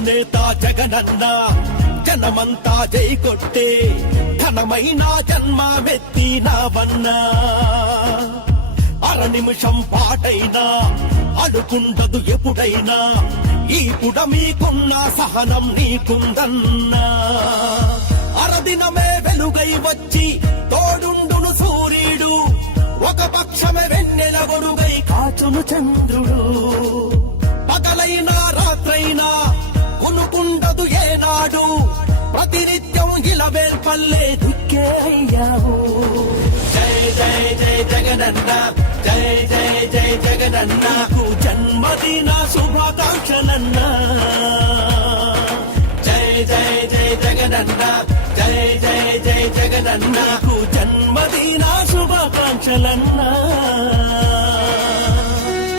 యువనేత జగనన్న జనమంతా జై కొట్టే ఘనమైన జన్మమెత్తినవన్నా అర నిమిషం పాటైనా అడుకుండదు ఎప్పుడైనా ఈ పుడమీకున్న సహనం నీకుందన్నా అరదినమే వెలుగై వచ్చి తోడుండును సూర్యుడు ఒక పక్షమే వెన్నెల గొడుగై కాచును చంద్రుడు పగలైనా రాత్రైనా కొనుకుండదు ఏనాడు ప్రతినిత్యం ఇలవేల్పల్లే దిక్కే అయ్యావు జై జై జై జగనన్న జై జై జై జగనన్నకు జన్మదిన శుభాకాంక్షలన్నా జై జై జై జగనన్న జై జై జై జగనన్నకు జన్మదిన శుభాకాంక్షలన్నా